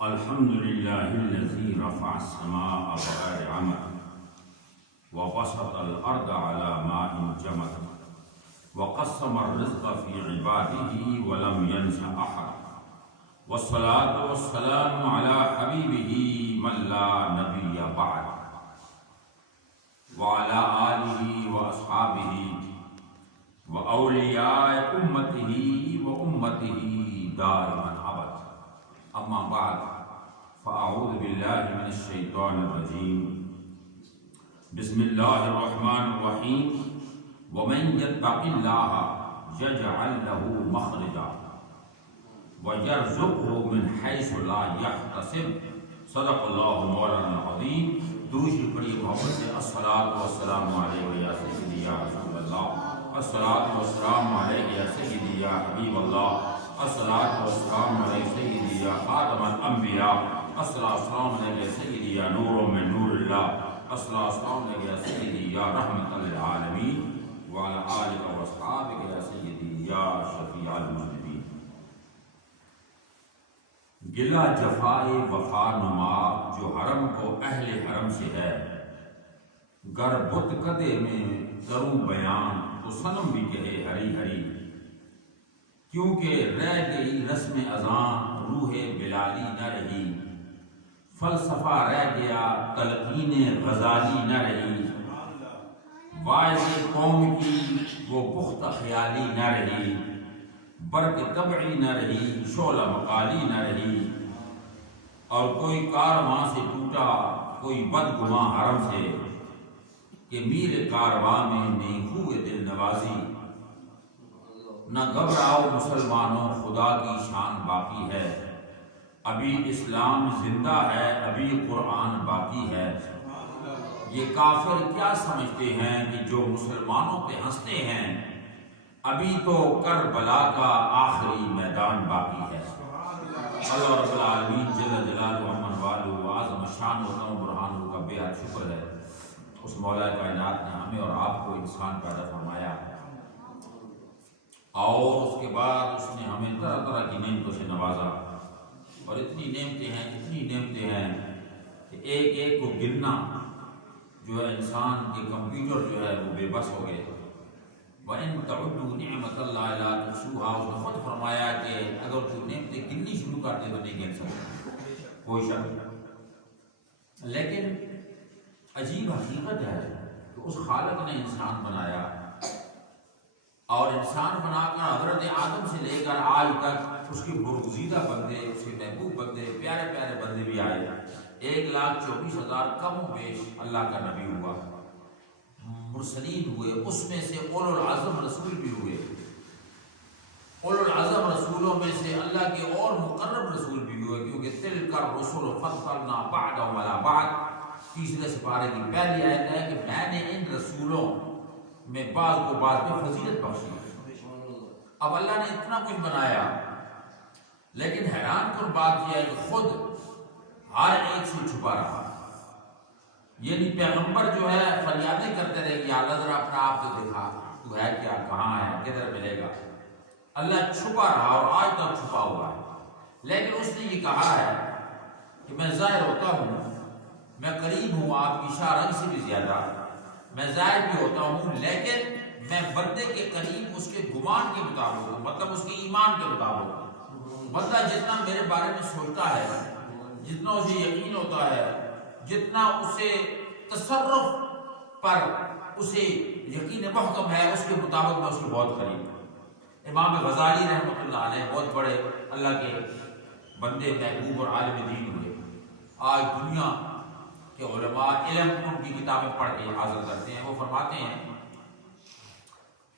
الحمد لله الذي رفع السماء بغير عمد وبسط الأرض على ماء جمد وقسم الرزق في عباده ولم ينس أحد والصلاة والسلام على حبيبه من لا نبي بعد وعلى آله وأصحابه وأولياء أمته وأمته دائما أبد. أما بعد فأعوذ بالله من الشيطان الرجيم. بسم الله الرحمن الرحيم. ومن يتق الله يجعل له مخرجا ويرزقه من حيث لا يحتسب. صدق الله مولانا العظيم. دوسری بڑی محبت سے الصلاۃ والسلام علیہ یا سیدی یا رسول اللہ، الصلاۃ والسلام علیہ یا سیدی یا حبیب اللہ، الصلاۃ والسلام علیہ سیدی یا خاتم الانبیاء، الصلاۃ والسلام علیہ سیدی یا نور من نور اللہ، الصلاۃ والسلام علیہ سیدی یا رحمت للعالمین وعلی آلہ واصحابہ یا سیدی یا شفیع المذنبین. گلہ جفائے وفا نما جو حرم کو اہل حرم سے ہے، گر بت کدے میں کروں بیان تو صنم بھی کہے ہری ہری. کیونکہ رہ گئی رسم اذاں روح بلالی نہ رہی، فلسفہ رہ گیا تلقین غزالی نہ رہی، واعظ قوم کی وہ پختہ خیالی نہ رہی، برق طبعی نہ رہی، شعلہ مقالی نہ رہی. اور کوئی کارواں سے ٹوٹا کوئی بدگماں حرم سے، کہ میر کارواں میں نہیں ہوئے دل نوازی. نہ گھبراؤ مسلمانوں خدا کی شان باقی ہے، ابھی اسلام زندہ ہے ابھی قرآن باقی ہے. یہ کافر کیا سمجھتے ہیں کہ جو مسلمانوں پہ ہنستے ہیں، ابھی تو کربلا کا آخری میدان باقی ہے. اللہ رب العالمین جل جلالہ و من والہ و اعظم شان و برہانہ کا بے حد شکر ہے. اس مولا کائنات نے ہمیں اور آپ کو انسان پیدا فرمایا، اور اس کے بعد اس نے ہمیں طرح طرح کی نعمتوں سے نوازا. اور اتنی نعمتیں ہیں کہ ایک ایک کو گننا جو ہے انسان کے کمپیوٹر جو ہے وہ بے بس ہو گئے. وَإِن تَعُدُّوا نِعْمَةَ اللَّهِ لَا تُحْصُوهَا. اس نے خود فرمایا کہ اگر تو نعمتیں گننی شروع کر دے تو نہیں گن سکتے، کوئی شک نہیں. لیکن عجیب حقیقت ہے کہ اس خالق نے انسان بنایا، اور انسان بنا کر حضرت آدم سے لے کر آج تک اس کے برگزیدہ بندے، اس کے محبوب بندے، پیارے پیارے بندے بھی آئے. 1,24,000 کم و بیش اللہ کا نبی ہوا، مرسلین ہوئے، اس میں سے اولو العزم رسول بھی ہوئے. اولو العزم رسولوں میں سے اللہ کے اور مقرب رسول بھی ہوئے، کیونکہ تلک الرسل فضلنا بعضهم علی بعض. تیسرے سپارے کی پہلی آیت ہے کہ میں نے ان رسولوں میں بعض کو بعض میں فضیلت بخشی. اب اللہ نے اتنا کچھ بنایا، لیکن حیران کن بات یہ ہے کہ خود ہر ایک سے چھپا رہا. یعنی پیغمبر جو ہے فریادیں کرتے رہے کہ اللہ ذرا اپنا آپ تو دکھا، تو ہے کیا، کہاں ہے، کدھر ملے گا. اللہ چھپا رہا اور آج تک چھپا ہوا ہے. لیکن اس نے یہ کہا ہے کہ میں ظاہر ہوتا ہوں، میں قریب ہوں آپ کی شاہ رنگ سے بھی زیادہ، میں ظاہر بھی ہوتا ہوں، لیکن میں بندے کے قریب اس کے گمان کے مطابق ہوں، مطلب اس کے ایمان کے مطابق ہوں. بندہ جتنا میرے بارے میں سوچتا ہے، جتنا اسے یقین ہوتا ہے، جتنا اسے تصرف پر اسے یقین محکم ہے، اس کے مطابق میں اس کے بہت قریب ہوں. امام غزالی رحمۃ اللہ علیہ بہت بڑے اللہ کے بندے، محبوب اور عالم دین ہوئے. آج دنیا کہ علماء علم ان کی کتابیں پڑھ کے حاصل کرتے ہیں. وہ فرماتے ہیں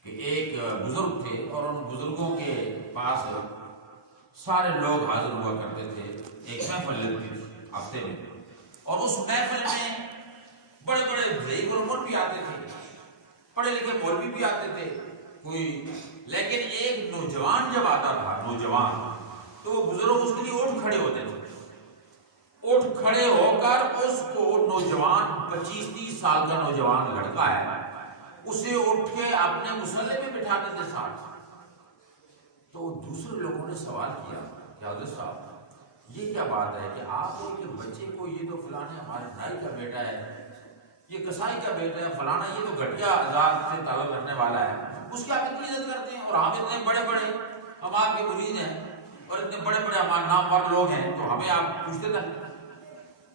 کہ ایک بزرگ تھے اور ان بزرگوں کے پاس سارے لوگ حاضر ہوا کرتے تھے. ایک محفل لگتی تھی ہفتے میں، اور اس محفل میں بڑے بڑے بزرگ عمر بھی آتے تھے، پڑھے لکھے مولوی بھی آتے تھے کوئی. لیکن ایک نوجوان جب آتا تھا، نوجوان، تو وہ بزرگ اس کے لیے اٹھ کھڑے ہوتے تھے. اٹھ کھڑے ہو کر اس کو، نوجوان 25-30 سال کا نوجوان لڑکا ہے، اسے اٹھ کے اپنے مصلے میں بٹھاتے تھے ساتھ. تو دوسرے لوگوں نے سوال کیا کہ حضرت صاحب یہ کیا بات ہے کہ آپ ایک بچے کو یہ تو فلانے ہمارے بھائی کا بیٹا ہے، یہ کسائی کا بیٹا ہے، فلانا یہ تو گھٹیا ذات سے تعلق رکھنے والا ہے، اس کی آپ اتنی عزت کرتے ہیں، اور ہم اتنے بڑے بڑے ہم آپ کے مرید ہیں اور اتنے بڑے بڑے ہمارے نامور لوگ ہیں، تو ہمیں آپ پوچھتے تھے؟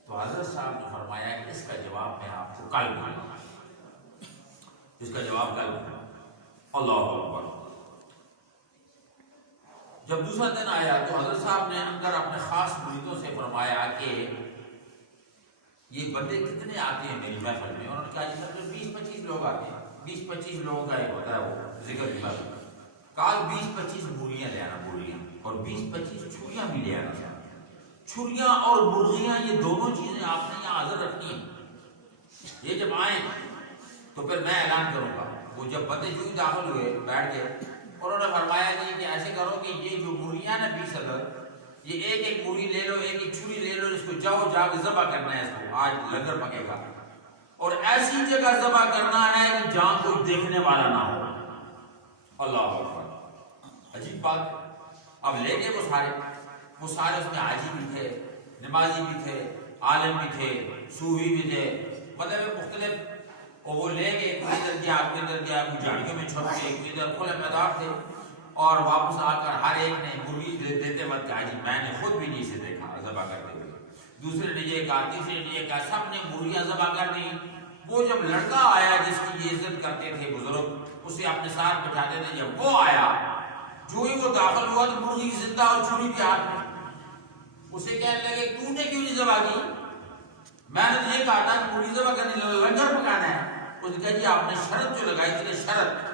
تو حضرت صاحب نے فرمایا کہ اس کا جواب میں آپ کو کل دوں گا، اس کا جواب کل دوں گا۔ اللہ اکبر۔ جب دوسرا دن آیا تو حضرت صاحب نے اندر اپنے خاص مریدوں سے فرمایا کہ یہ بندے کتنے آتے ہیں میری محفل میں؟ انہوں نے کہا یہ 20-25 لوگ آتے ہیں، 20-25 لوگوں کا ایک ہوتا ہے وہ ذکر کی محفل۔ کال 20-25 مرغیاں لے آنا، مرغیاں، اور 20-25 چھریاں بھی لے آنا۔ چھریاں اور مرغیاں یہ دونوں چیزیں آپ نے یہاں حاضر رکھنی ہیں۔ یہ جب آئیں تو پھر میں اعلان کروں گا۔ وہ جب بندے جو داخل ہوئے بیٹھ کے، انہوں نے فرمایا جی کہ ایسے کرو کہ یہ جو مرغیاں نا 20 عدد، یہ ایک ایک مرغی لے لو، ایک ایک چھری لے لو، اس کو جاؤ جا کے ذبح کرنا ہے، اس کو آج لنگر پکے گا، اور ایسی جگہ ذبح کرنا ہے کہ جہاں کوئی دیکھنے والا نہ ہو۔ اللہ اکبر، عجیب بات۔ اب لے کے وہ سارے اس میں حاجی بھی تھے، نمازی بھی تھے، عالم بھی تھے، صوفی بھی تھے، مطلب مختلف، اور وہ لے گئے، کوئی ادھر گیا کوئی ادھر گیا، کوئی جھاڑیوں میں چھپ گئے، کوئی ادھر کھلے میدان تھے، اور واپس آ کر ہر ایک نے مرغی دیتے وقت کہا جی میں نے خود بھی نہیں اسے دیکھا ذبح کرتے ہوئے، دوسرے نے یہ کہا، تیسرے نے یہ کہا، سب نے مرغیاں ذبح کر دی۔ وہ جب لڑکا آیا جس کی یہ عزت کرتے تھے بزرگ، اسے اپنے ساتھ بٹھاتے تھے، جب وہ آیا جو ہی وہ داخل ہوا تو مرغی زندہ اور چھری کے ہاتھ میں، اسے کہنے لگے تو نے کیوں نہیں ذبح کی؟ میں نے تو یہ کہا تھا کہ مرغی ذبح کرنے لنگر پکانا ہے۔ اس نے کہا جی آپ نے شرط جو لگائی تھی، شرط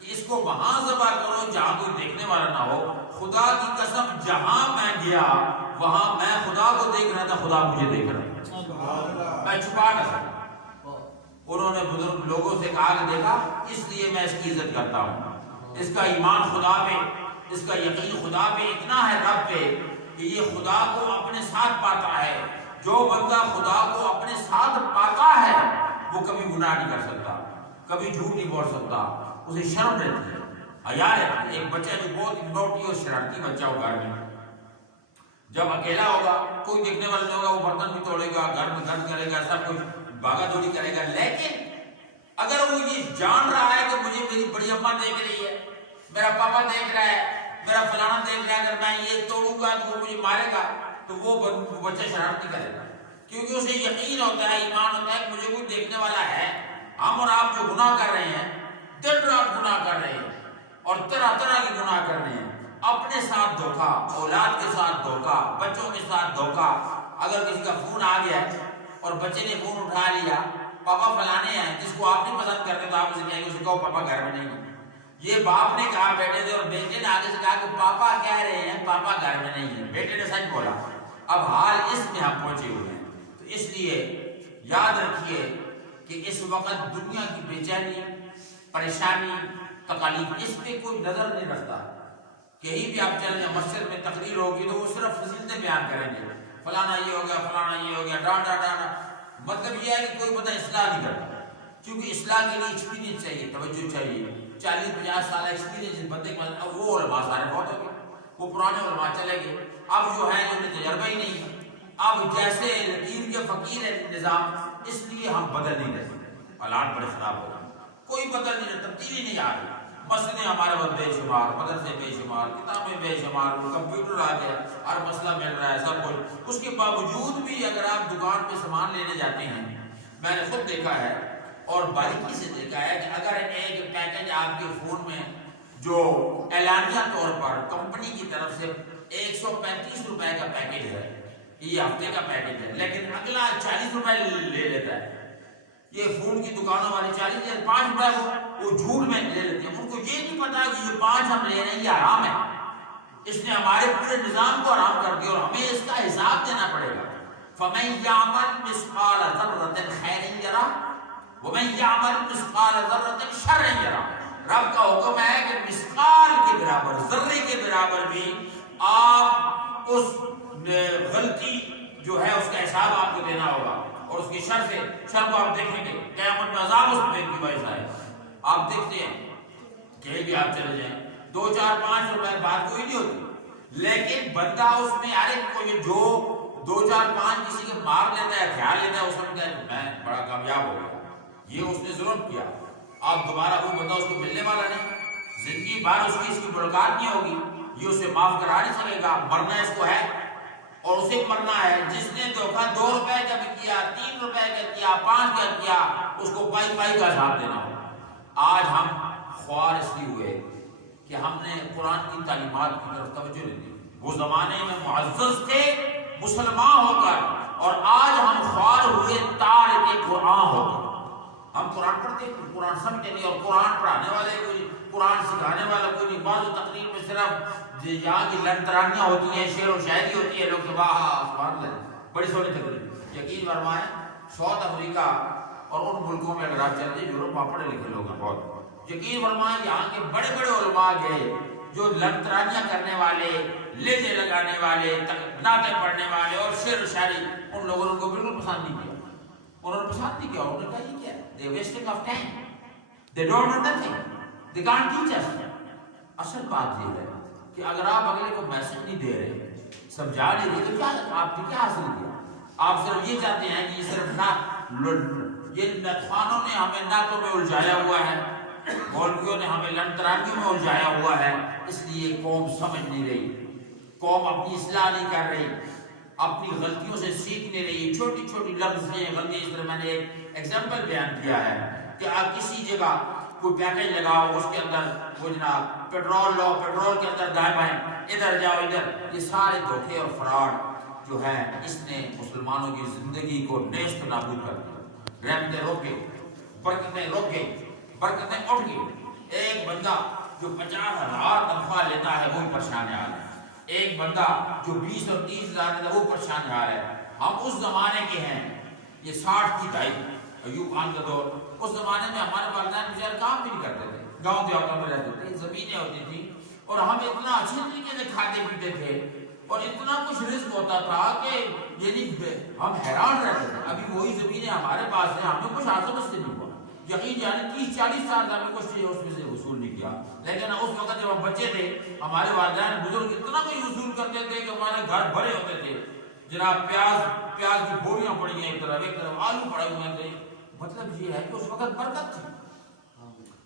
کہ اس کو وہاں ذبح کرو جہاں کوئی دیکھنے والا نہ ہو، خدا کی قسم جہاں میں گیا وہاں میں خدا کو دیکھ رہا تھا، خدا مجھے دیکھ رہا تھا، میں چھپا نہ سکتا۔ انہوں نے بزرگ لوگوں سے کہا کہ دیکھا، اس لیے میں اس کی عزت کرتا ہوں، اس کا ایمان خدا پہ، اس کا یقین خدا پہ اتنا ہے، رب پہ، کہ یہ خدا کو اپنے ساتھ پاتا ہے۔ جو بندہ خدا کو اپنے ساتھ پاتا ہے وہ کبھی گناہ نہیں کر سکتا، کبھی جھوٹ نہیں بول سکتا، اسے شرم رہتی ہے، حیا رہتی ہے۔ ایک بچہ جو بہت نوٹی اور شرارتی بچہ ہو گھر میں، جب اکیلا ہوگا کوئی دیکھنے والا نہیں ہوگا، وہ برتن بھی توڑے گا، گھر میں گند کرے گا، سب کچھ بھاگا دوڑی کرے گا، لیکن اگر وہ یہ جان رہا ہے کہ مجھے میری بڑی اماں دیکھ رہی ہے، میرا پاپا دیکھ رہا ہے، میرا فلانا دیکھ رہا ہے، اگر میں یہ توڑوں گا تو وہ مجھے مارے گا، تو وہ بچہ شرارت نہیں کرے گا، کیونکہ اسے یقین ہوتا ہے، ایمان ہوتا ہے کہ مجھے کوئی دیکھنے والا ہے۔ ہم اور آپ جو گناہ کر رہے ہیں، دن رات گناہ کر رہے ہیں، اور طرح طرح کے گناہ کر رہے ہیں، اپنے ساتھ دھوکا، اولاد کے ساتھ دھوکا، بچوں کے ساتھ دھوکا۔ اگر کسی کا فون آ گیا اور بچے نے فون اٹھا لیا، پاپا فلانے ہیں جس کو آپ نہیں پسند کرتے، تو آپ اسے کہیں گے، اسے کہو پاپا گھر میں نہیں ہے۔ یہ باپ نے کہا بیٹے سے، اور بیٹے نے آگے سے کہا کہ پاپا کہہ رہے ہیں پاپا گھر میں نہیں ہے، بیٹے نے سچ بولا۔ اب حال اس میں ہم پہنچے ہوئے ہیں، تو اس لیے یاد رکھیے کہ اس وقت دنیا کی بے چینی، پریشانی، تکالیف، اس پہ کوئی نظر نہیں رکھتا۔ کہیں بھی آپ چلیں، مسجد میں تقریر ہوگی تو وہ صرف فضیلتیں بیان کریں گے، فلانا یہ ہو گیا، فلانا یہ ہو گیا، ڈانٹا ڈانٹا۔ مطلب یہ ہے کہ کوئی بندہ اصلاح نہیں کرتا، کیونکہ اصلاح کے لیے ایکسپیرینس چاہیے، توجہ چاہیے۔ 40-50 سال ایکسپیرینس بندے کے پاس، اب وہ علماء سارے بہت ہو گئے، وہ پرانے علماء چلے گئے، اب جو ہے انہیں تجربہ ہی نہیں ہے۔ اب جیسے لکیر کے فقیر ہے نظام، اس لیے ہم بدل نہیں رہے، حالات بڑے خراب ہو رہے، کوئی بدل نہیں رہا، تبدیلی نہیں آ رہی۔ مسئلے ہمارے پاس بے شمار، مدرسے بے شمار، کتابیں بے شمار، کمپیوٹر آ گیا، ہر مسئلہ مل رہا ہے، سب کچھ۔ اس کے باوجود بھی اگر آپ دکان پہ سامان لینے جاتے ہیں، میں نے خود دیکھا ہے اور باریکی سے دیکھا ہے کہ اگر ایک پیکج آپ کے فون میں جو اعلانیہ طور پر کمپنی کی طرف سے 135 روپے کا پیکج ہے، یہ ہفتے کا پیکج ہے، لیکن اگلا 40 روپے لے لیتا ہے، یہ فون کی دکانوں والے 40 یا 5 روپے کو وہ جھوٹ میں لے لیتے ہیں۔ ان کو یہ نہیں پتا کہ یہ 5 ہم لے رہے ہیں یہ حرام ہے، اس نے ہمارے پورے نظام کو حرام کر دیا اور ہمیں اس کا حساب دینا پڑے گا۔ فَمَن يَعْمَلْ مِثْقَالَ ذَرَّةٍ خَيْرًا يَرَهُ وَمَن يَعْمَلْ مِثْقَالَ ذَرَّةٍ شَرًّا يَرَهُ۔ رب کا حکم ہے کہ مثقال کے برابر، ذرے کے برابر بھی آپ اس غلطی جو ہے اس کا حساب آپ کو دینا ہوگا، اور اس کی شر کو آپ دیکھیں گے، قیامت میں عذاب اس میں کی وجہ ہے۔ آپ دیکھتے ہیں کہیں بھی آپ چلے جائیں، 2 4 5 روپے بات کوئی نہیں ہوتی، لیکن بندہ اس میں ہر ایک کو یہ جو 2 4 5 کسی کے مار لیتا ہے خیال لیتا ہے اس سمجھتا ہے کہ میں بڑا کامیاب ہو گیا، یہ اس نے ظلم کیا، اب دوبارہ وہ بندہ اس کو ملنے والا نہیں، زندگی بھر اس کی ملاقات نہیں ہوگی، یہ اسے معاف کرا نہیں سکے گا، مرنا اس کو ہے اور اسے مرنا ہے۔ جس نے دھوکہ 2 روپے کا بھی کیا، 3 روپے کا کیا، 5 کا کیا، اس کو پائی پائی کا حساب دینا ہو۔ آج ہم خوار اس لیے ہوئے کہ ہم نے قرآن کی تعلیمات کی طرف توجہ نہیں دی۔ وہ زمانے میں معزز تھے مسلمان ہو کر، اور آج ہم خوار ہوئے تارک قرآن ہو کر۔ ہم قرآن پڑھتے ہیں، قرآن سمجھتے نہیں، اور قرآن پڑھانے والے کوئی نہیں، قرآن سکھانے والا کوئی نہیں۔ بعض تقریر میں صرف یہاں کی لنترانیاں ہوتی ہیں، شعر و شاعری ہوتی ہے، لوگ کہ واہ سبحان اللہ بڑی سونی تقریر۔ یقین فرمائیں ساؤتھ افریقہ اور ان ملکوں میں اگر آپ چلتے ہیں، یورپ میں پڑھے لکھے لوگ ہیں بہت، یقین فرمائیں یہاں کے بڑے بڑے علماء گئے جو لنترانیاں کرنے والے، لیجے لگانے والے، نعتیں پڑھنے والے اور شعر و شاعری، ان لوگوں نے ان کو بالکل پسند نہیں کیا، انہوں نے پسند نہیں کیا، انہوں نے کہا یہ کیا ہے، they wasting of time, they don't know nothing, they can't teach us۔ اصل بات یہ ہے کہ اگر آپ اگلے کو میسج نہیں دے رہے، سمجھا نہیں رہے، تو کیا آپ نے کیا حاصل کیا؟ آپ صرف یہ چاہتے ہیں کہ یہ صرف یہ نتخوانوں نے ہمیں نعتوں میں الجھایا ہوا ہے، مولویوں نے ہمیں لنترانیوں میں الجھایا ہوا ہے، اس لیے قوم سمجھ نہیں رہی، قوم اپنی اصلاح نہیں کر رہی، اپنی غلطیوں سے سیکھ نہیں رہی، چھوٹی چھوٹی لفظیں غلطی۔ اس طرح میں نے ایک ایگزامپل بیان کیا ہے کہ آپ کسی جگہ کوئی پیکج لگاؤ، اس کے اندر وہ جناب پیٹرول لو، پیٹرول کے اندر دائیں بائیں، ادھر جاؤ ادھر، یہ سارے دھوکے اور فراڈ جو ہے اس نے مسلمانوں کی زندگی کو نیست نابود کر دیا۔ رحمتیں رک گئی، برکتیں رک گئی، برکتیں اٹھ گئی۔ ایک بندہ جو 50,000 تنخواہ لیتا ہے وہ پریشان حال ہے، ایک بندہ جو 20 اور 30,000 لیتا ہے وہ پریشان حال ہے۔ ہم اس زمانے کے ہیں، یہ 60 کی دہائی ایوب خان کا دور، اس زمانے میں ہمارے والدین بچارے کام بھی نہیں کرتے تھے، گاؤں دیہاتوں میں رہتے تھے، زمینیں ہوتی تھیں اور ہم اتنا اچھے طریقے سے کھاتے پیتے تھے اور اتنا کچھ رزق ہوتا تھا کہ یعنی ہم حیران رہتے تھے۔ ابھی وہی زمینیں ہمارے پاس ہیں، ہمیں کچھ حاصل اس سے نہیں ہوا، یقین جانے 30-40 سال ہمیں کچھ چیز اس میں سے وصول نہیں کیا، لیکن اس وقت جب ہم بچے تھے ہمارے والدین بزرگ اتنا کچھ وصول کرتے تھے کہ ہمارے گھر بھرے ہوتے تھے، جناب پیاز کی بوریاں پڑی ہیں، ایک طرف آلو پڑے ہوئے ہیں۔ مطلب یہ ہے کہ اس وقت برکت تھی،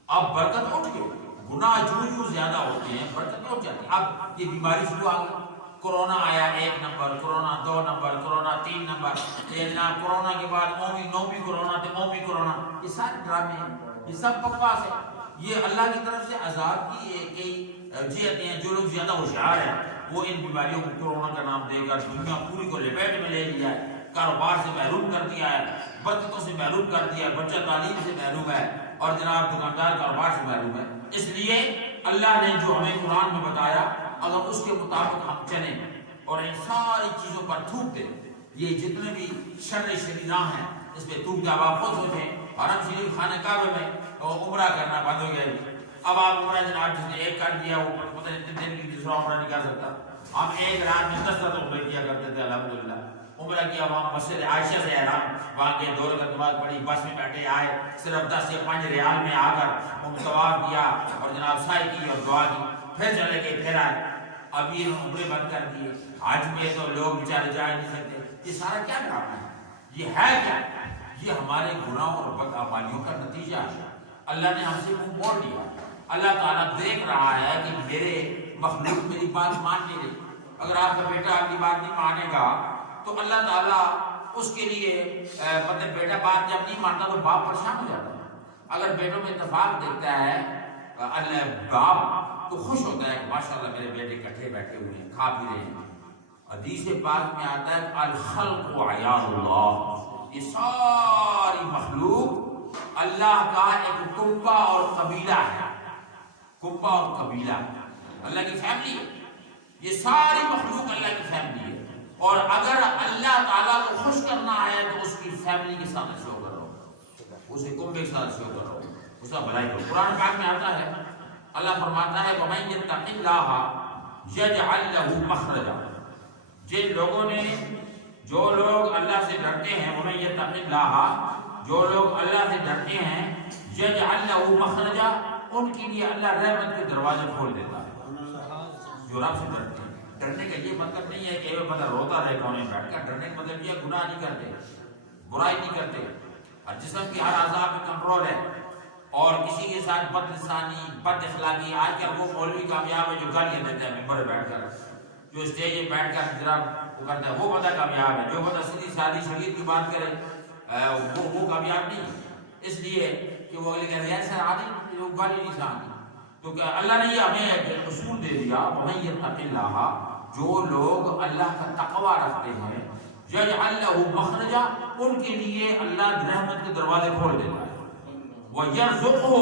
اب برکت اٹھ گئی، گناہ جو زیادہ ہوتے ہیں برکت اٹھ جاتی ہے۔ اب یہ بیماری شروع آ گئی، کورونا آیا 1 number, corona 2 number, corona 3 number, یہ جناب کورونا کے بعد نومی کورونا تھے، مومی کورونا، یہ سارے ڈرامے ہیں، یہ سب بکواس ہے، یہ اللہ کی طرف سے عذاب کی کئی جہتیں ہیں۔ جو لوگ زیادہ ہوشیار ہیں وہ ان بیماریوں کو کورونا کا نام دے کر دنیا پوری کو لپیٹ میں لے لیا ہے، کاروبار سے محروم کر دیا ہے، برکتوں سے محروم کر دیا ہے، بچہ تعلیم سے محروم ہے اور جناب دکاندار کاروبار سے محروم ہے۔ اس لیے اللہ نے جو ہمیں قرآن میں بتایا اگر اس کے مطابق ہم چلیں اور ان ساری چیزوں پر تھوک دیں، یہ جتنے بھی شریراں ہیں اس پہ تھوک دیں۔ اب آپ خود سوچیں، حرم شریف خانہ کعبہ میں عمرہ کرنا بند ہو گیا، اب آپ عمرہ جناب جس نے ایک کر دیا وہ پتہ نہیں کتنے دن کی دوسرا عمرہ نہیں کر سکتا۔ ہم ایک رات میں 10 عمرے کیا کرتے تھے، الحمدللہ عمرہ کیا، وہاں مسجد عائشہ سے احرام، وہاں کے دور کا نماز پڑھی، بس میں بیٹھے آئے، صرف 10 یا 5 ریال میں آ کر طواف کیا اور جناب سعی کی اور دعا کی، پھر چلے گئے، پھر آئے۔ اب یہ عمرے بند کر دیے، حج میں تو لوگ بیچارے جا نہیں سکتے۔ یہ سارا کیا ڈرامہ ہے؟ یہ ہے کیا؟ یہ ہمارے گناہوں اور بدعمالیوں کا نتیجہ ہے۔ اللہ نے ہم سے منہ موڑ لیا، اللہ تعالیٰ دیکھ رہا ہے کہ میرے مخلوق میری بات مان نہیں رہی۔ اگر آپ کا بیٹا آپ کی بات نہیں مانے گا تو اللہ تعالیٰ اس کے لیے مطلب بیٹا بات جب نہیں مانتا تو باپ پریشان ہو جاتا ہے۔ اگر بیٹوں میں اتفاق دیکھتا ہے اللہ باپ تو خوش ہوتا ہے کہ ماشاءاللہ میرے بیٹے کٹھے بیٹھے ہوئے ہیں، کھا پی رہے ہیں۔ حدیث پاک میں آتا ہے الخلق عیال اللہ، یہ ساری مخلوق اللہ کا ایک کنبہ اور قبیلہ ہے، کنبہ اور قبیلہ اللہ کی فیملی ہے، یہ ساری مخلوق اللہ کی فیملی ہے۔ اور اگر اللہ تعالیٰ کو خوش کرنا ہے تو اس کی فیملی کے ساتھ شو کرو، اسے کنبے کے ساتھ شو کرو، اس کا بھلائی کرو۔ قرآن پاک میں آتا ہے اللہ فرماتا ہے وَمَن يَتَّقِ اللَّهَ يَجْعَلْ لَهُ مَخْرَجًا، جن لوگوں نے جو لوگ اللہ سے ڈرتے ہیں، وَمَن يَتَّقِ اللَّهَ جو لوگ اللہ سے ڈرتے ہیں، يَجْعَلْ لَهُ مَخْرَجًا ان کے لیے اللہ رحمت کے دروازے کھول دیتا ہے۔ جو رب سے ڈرتے ہیں، ڈرنے کا یہ مطلب نہیں ہے کہ بندہ روتا رہے کونے میں بیٹھ کر. ڈرنے کا مطلب یہ گناہ نہیں کرتے, برائی نہیں کرتے, اور جسم کی ہر اعضاء پہ کنٹرول ہے, اور کسی کے ساتھ بد لسانی, بد اخلاقی. آج کل وہ مولوی کامیاب ہے جو گالیاں دیتا ہے ممبر بیٹھ کر, جو اسٹیج پہ بیٹھ کر ذرا وہ کرتا ہے, وہ بندہ کامیاب ہے. جو بندہ سیدھی سادی شریعت کی بات کرے وہ کامیاب نہیں, اس لیے کہ وہ اگلے کہتے ہیں ایسا آدمی وہ گالی نہیں سانتی. تو کہ اللہ نے یہ ہمیں اصول دے دیا, وَمَن يَتَّقِ اللَّهَ, جو لوگ اللہ کا تقوی رکھتے ہیں, يَجْعَلْ لَهُ مَخْرَجًا, ان کے لیے اللہ رحمت کے دروازے کھول دیتا ہے. وَيَرْزُقْهُ,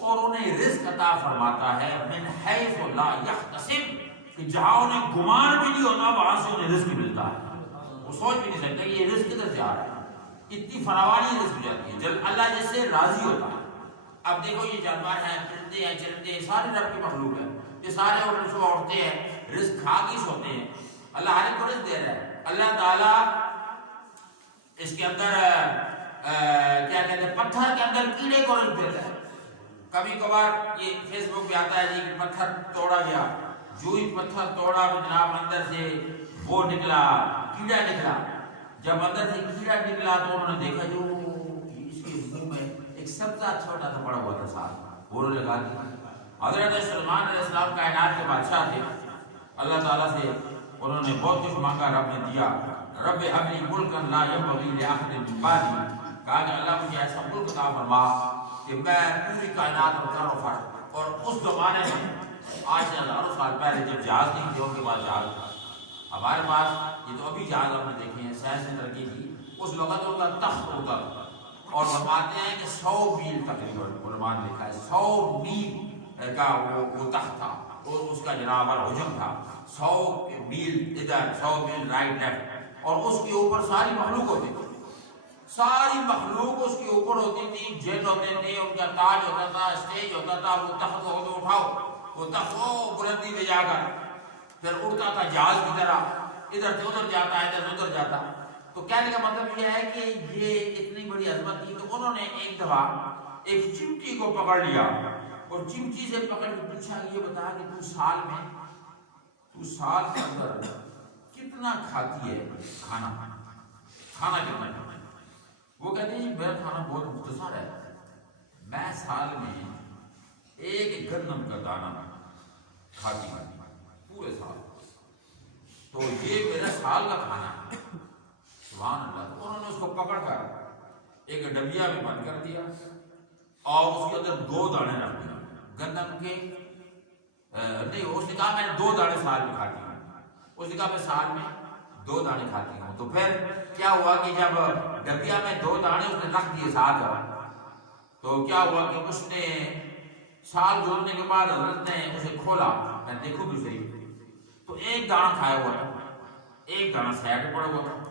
اور انہیں رزق عطا فرماتا ہے, مِنْ حَيْثُ لَا يَحْتَسِبْ, کہ جہاں انہیں گمان بھی نہیں ہوتا وہاں سے انہیں رزق ملتا ہے. وہ سوچ بھی نہیں سکتے کہ یہ رزق کدھر سے آ رہا ہے, اتنی فراوانی رزق ہو جاتی ہے جب اللہ جس سے راضی ہوتا ہے. اب دیکھو یہ جانور ہیں, پرندے ہیں, چرندے ہیں, سارے رب کی مخلوق ہے, یہ سارے عورتیں ہیں, رزق کھا کے سوتے ہیں. اللہ ہر ایک کو رزق دے رہا ہے. اللہ تعالیٰ اس کے اندر کیا کہتے ہیں, پتھر کے اندر کیڑے کو رزق دیتا ہے. کبھی کبھار یہ فیس بک پہ آتا ہے جی کہ پتھر توڑا گیا, جو ہی پتھر توڑا جناب اندر سے وہ نکلا, کیڑا نکلا. جب اندر سے کیڑا نکلا تو انہوں نے دیکھا جو اس کے منہ میں ایک سبزہ چھوٹا سا پڑا ہوا تھا ساتھ, وہ لگا دیا. حضرت سلمان علیہ السلام کائنات کے بادشاہ تھے, اللہ تعالیٰ سے انہوں نے بہت کچھ مانگا, رب نے دیا. رب هب لی ملکا لا ينبغی لأحد من بعدی, کہا کہ اللہ مجھے ایسا ملک عطا فرما کہ میں پوری کائنات پر کر و فرض. اور اس زمانے میں آج سے ہزاروں سال پہلے جب جہاز نہیں تھے, ان کے بعد جہاز تھا. ہمارے پاس یہ تو ابھی جہاز ہم نے دیکھے ہیں, سائنس نے ترقی کی. اس وقت ان کا تخت ہوتا اور فرماتے ہیں کہ 100 میل تقریباً علماء نے لکھا ہے 100 میل کا وہ تخت تھا, اور اس کا جناب الحجم تھا 100 میل ادھر 100 میل رائٹ لیفٹ, اور اس کے اوپر ساری مخلوق ہوتی تھی. ساری مخلوق اس کے اوپر ہوتی تھی, جن ہوتے تھے, ان کا تاج ہوتا تھا, اسٹیج ہوتا تھا. وہ تخت کو اٹھاؤ, وہ تخت وہ بلندی پہ جا کر پھر اڑتا تھا جہاز کی طرح, ادھر سے ادھر جاتا, ادھر سے ادھر جاتا. تو کہنے کا مطلب یہ ہے کہ یہ اتنی بڑی عظمت تھی. تو انہوں نے ایک دفعہ ایک چمٹی کو پکڑ لیا اور چمٹی سے پکڑ کے پوچھا, یہ بتا کہ تو سال کے اندر کتنا کھاتی ہے کھانا کتنا کھاتی ہے؟ وہ کہتے ہیں میرا کھانا بہت مختصر ہے, میں سال میں ایک گندم کا دانہ کھاتی ہوں پورے سال, تو یہ میرا سال کا کھانا ہے. سبحان اللہ. تو انہوں نے اس کو پکڑ کر ایک ڈبیا میں بند کر دیا اور اس کے اندر 2 دانے رکھ دیا گندم کے. نہیں, اس نے کہا میں 2 دانے سال میں کھاتی ہوں. اس نے کہا میں سال میں 2 دانے کھاتی ہوں. تو پھر کیا ہوا کہ جب ڈبیا میں 2 دانے اس نے رکھ دیے ساتھ, تو کیا ہوا کہ اس نے سال گزرنے کے بعد حضرت نے اسے کھولا, میں دیکھوں بھی صحیح, تو ایک دانہ کھایا ہوا تھا, ایک دانہ سائڈ پڑا ہوا تھا.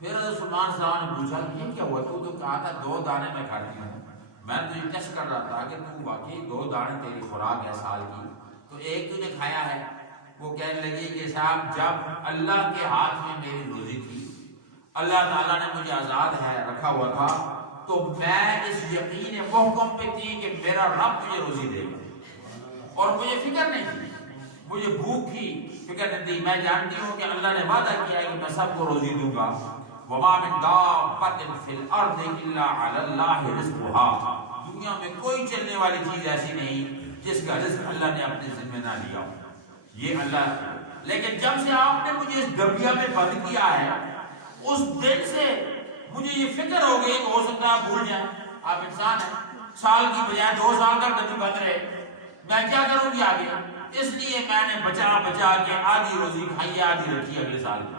پھر حضرت سلمان صاحب نے پوچھا یہ کیا ہوا, تو کہا تھا 2 دانے میں کھاتی ہوں. میں تجھے ٹیسٹ کر رہا تھا کہ تو واقعی 2 دانے تیری خوراک ہے سال کی, تو ایک تو نے کھایا ہے. وہ کہنے لگی کہ صاحب جب اللہ کے ہاتھ میں میری روزی تھی, اللہ تعالیٰ نے مجھے آزاد ہے رکھا ہوا تھا, تو میں اس یقین محکم پہ تھی کہ میرا رب مجھے روزی دے گا, اور مجھے فکر نہیں تھی, مجھے بھوک کی فکر نہیں تھی. میں جانتی ہوں کہ اللہ نے وعدہ کیا ہے کہ میں سب کو روزی دوں گا. وَمَا مِن دَابَّةٍ فِي الْأَرْضِ إِلَّا عَلَى اللَّهِ رِزْقُهَا, دنیا میں کوئی چلنے والی چیز ایسی نہیں جس کا رزق اللہ نے اپنے ذمہ نہ لیا. یہ اللہ. لیکن جب سے آپ نے مجھے اس ڈبیا میں بند کیا ہے, اس دن سے مجھے یہ فکر ہو گئی کہ ہو سکتا ہے بھول جائیں, آپ انسان ہیں, سال کی بجائے 2 سال تک ڈبی بند رہے, میں کیا کروں گی آگے. اس لیے میں نے بچا کے آدھی روزی کھائی, آدھی رکھی اگلے سال کی.